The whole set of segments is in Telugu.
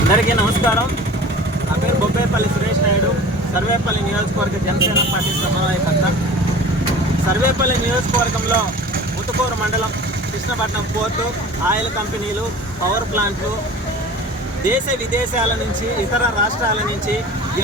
అందరికీ నమస్కారం. నా పేరు బొబ్బేపల్లి సురేష్ నాయుడు, సర్వేపల్లి నియోజకవర్గ జనసేన పార్టీ సమన్వయకర్త. సర్వేపల్లి నియోజకవర్గంలో ముతుకూరు మండలం, కృష్ణపట్నం పోర్టు, ఆయిల్ కంపెనీలు, పవర్ ప్లాంట్లు, దేశ విదేశాల నుంచి, ఇతర రాష్ట్రాల నుంచి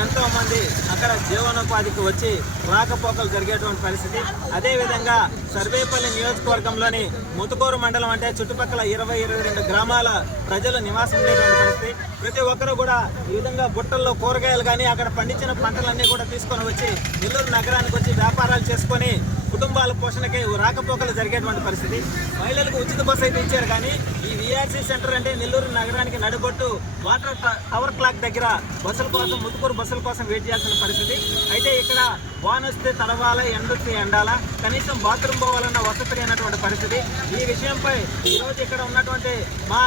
ఎంతోమంది అక్కడ జీవనోపాధికి వచ్చి రాకపోకలు జరిగేటువంటి పరిస్థితి. అదేవిధంగా సర్వేపల్లి నియోజకవర్గంలోని ముతుకూరు మండలం అంటే చుట్టుపక్కల 22 గ్రామాల ప్రజలు నివాసం ఉండేటువంటి పరిస్థితి. ప్రతి ఒక్కరూ కూడా ఈ విధంగా బుట్టల్లో కూరగాయలు కానీ అక్కడ పండించిన పంటలన్నీ కూడా తీసుకొని వచ్చి నెల్లూరు నగరానికి వచ్చి వ్యాపారాలు చేసుకొని కుటుంబాల పోషణకి రాకపోకలు జరిగేటువంటి పరిస్థితి. మహిళలకు ఉచిత బస్సు అయితే ఇచ్చారు, కానీ ఈ విఆర్సీ సెంటర్ అంటే నెల్లూరు నగరానికి నడుబొట్టు వాటర్ టవర్ క్లాక్ దగ్గర బస్సుల కోసం, ముతుకూరు బస్సుల కోసం వెయిట్ చేయాల్సిన పరిస్థితి. అయితే ఇక్కడ వాన వస్తే తడవాలా, ఎండొస్తే ఎండాలా, కనీసం బాత్రూమ్ పోవాలన్న వసతి లేనటువంటి పరిస్థితి. ఈ విషయంపై ఈరోజు ఇక్కడ ఉన్నటువంటి మా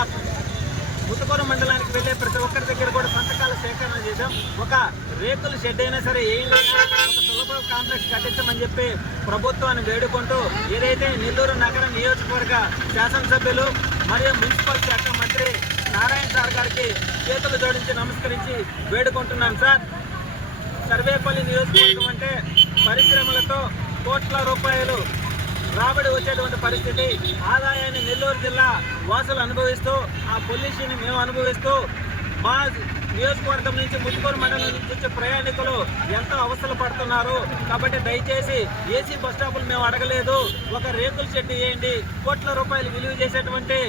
ముతుకూరు మండలానికి వెళ్ళే ప్రతి ఒక్కరి దగ్గర కూడా సంతకాల సేకరణ చేశాం. ఒక రేకుల షెడ్ అయినా సరే ఏంటి, ఒక సులభ కాంప్లెక్స్ కట్టించమని చెప్పి ప్రభుత్వాన్ని వేడుకుంటూ, ఏదైతే నెల్లూరు నగర నియోజకవర్గ శాసనసభ్యులు మరియు మున్సిపల్ శాఖ మంత్రి నారాయణ సార్ గారికి చేతులు జోడించి నమస్కరించి వేడుకుంటున్నాను. సార్, సర్వేపల్లి నియోజకవర్గం అంటే పరిశ్రమలతో కోట్ల రూపాయలు రాబడి వచ్చేటువంటి పరిస్థితి. ఆదాయాన్ని నెల్లూరు జిల్లా వాసులు అనుభవిస్తూ, ఆ పొల్యూషన్ మేము అనుభవిస్తూ, మా నియోజకవర్గం నుంచి ముతుకూరు మండలం నుంచి వచ్చే ప్రయాణికులు ఎంతో అవస్థలు పడుతున్నారు. కాబట్టి దయచేసి ఏసీ బస్ స్టాపులు మేము అడగలేదు, ఒక రేకుల షెడ్ వేయండి. కోట్ల రూపాయలు విలువ చేసేటువంటి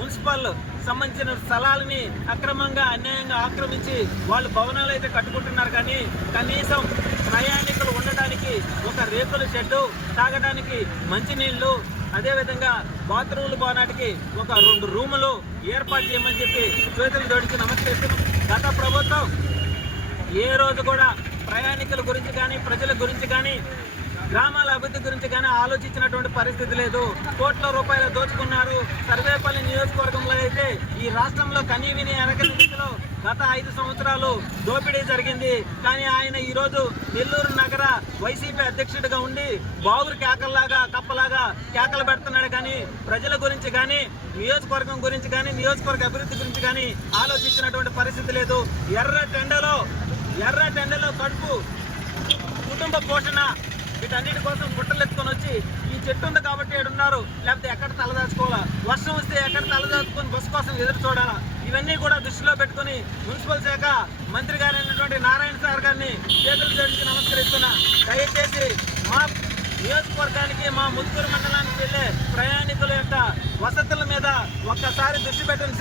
మున్సిపల్ సంబంధించిన స్థలాలని అక్రమంగా, అన్యాయంగా ఆక్రమించి వాళ్ళు భవనాలు అయితే కట్టుకుంటున్నారు, కానీ కనీసం ప్రయాణికులు ఉండటానికి ఒక రేకుల షెడ్డు, తాగడానికి మంచినీళ్లు, అదేవిధంగా బాత్రూములు పోనాటికి ఒక 2 రూములు ఏర్పాటు చేయమని చెప్పి చేతులు జోడించి నమస్కరిస్తున్నాం. గత ప్రభుత్వం ఏ రోజు కూడా ప్రయాణికుల గురించి కానీ, ప్రజల గురించి కానీ, గ్రామాల అభివృద్ధి గురించి కానీ ఆలోచించినటువంటి పరిస్థితి లేదు. కోట్ల రూపాయలు దోచుకున్నారు. సర్వేపల్లి నియోజకవర్గంలో అయితే ఈ రాష్ట్రంలో కనీవిని ఎరగని రీతిలో గత 5 సంవత్సరాలు దోపిడీ జరిగింది. కానీ ఆయన ఈరోజు నెల్లూరు నగర వైసీపీ అధ్యక్షుడిగా ఉండి బావురు కేకల్లాగా, కప్పలాగా కేకలు పెడుతున్నాడు, కానీ ప్రజల గురించి కానీ, నియోజకవర్గం గురించి కానీ, నియోజకవర్గ అభివృద్ధి గురించి కానీ ఆలోచించినటువంటి పరిస్థితి లేదు. ఎర్ర టెండలో కడుపు, కుటుంబ పోషణ, వీటన్నిటి కోసం గుట్టలు ఎత్తుకొని వచ్చి ఈ చెట్టు ఉంది కాబట్టి ఏడున్నారు, లేకపోతే ఎక్కడ తలదాచుకోవాలా, వర్షం వస్తే ఎక్కడ తలదాచుకొని బస్సు కోసం ఎదురు చూడాలా, ఇవన్నీ కూడా దృష్టిలో పెట్టుకుని మున్సిపల్ శాఖ మంత్రి గారైనటువంటి నారాయణ సార్ గారిని చేతులు జోడించి నమస్కరిస్తున్నా. దయచేసి మా నియోజకవర్గానికి, మా ముతుకూరు మండలానికి వెళ్ళే ప్రయాణికుల యొక్క వసతుల మీద ఒక్కసారి దృష్టి పెట్టండి సార్.